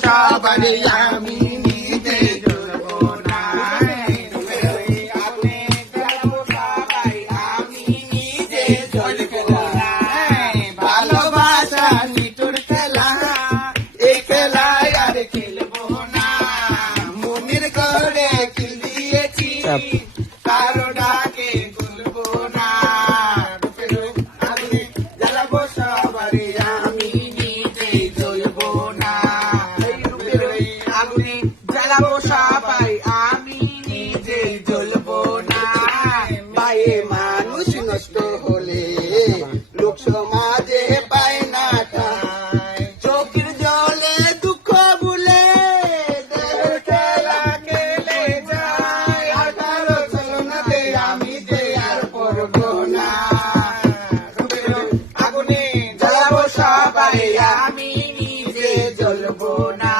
সবারই আমি নিজে জ্বলবো না আগুনে জ্বালাবো সবাই আমি নিজে জ্বলবো না ভালোবাসা নিটুর খেলা এই খেলায় আর খেলবো না মনের করে কিল দিয়েছি কারো ডাকে খুলবো না আগুনে জ্বালাবো সবারই আমি নিজে জ্বলবো না আগুনে জ্বালাবো সবাই আমি নিজে জ্বলবো না পায়ে মানুষ নষ্ট হলে লোক সমাজে পায় না ঠাঁই। চোখের জলে দুঃখ ভুলে দেহের খেলা খেলে যায় আর কারো ছলনাতে আমি যে আর পড়বো না আগুনে জ্বালাবো সবাই আমি নিজে জ্বলবো না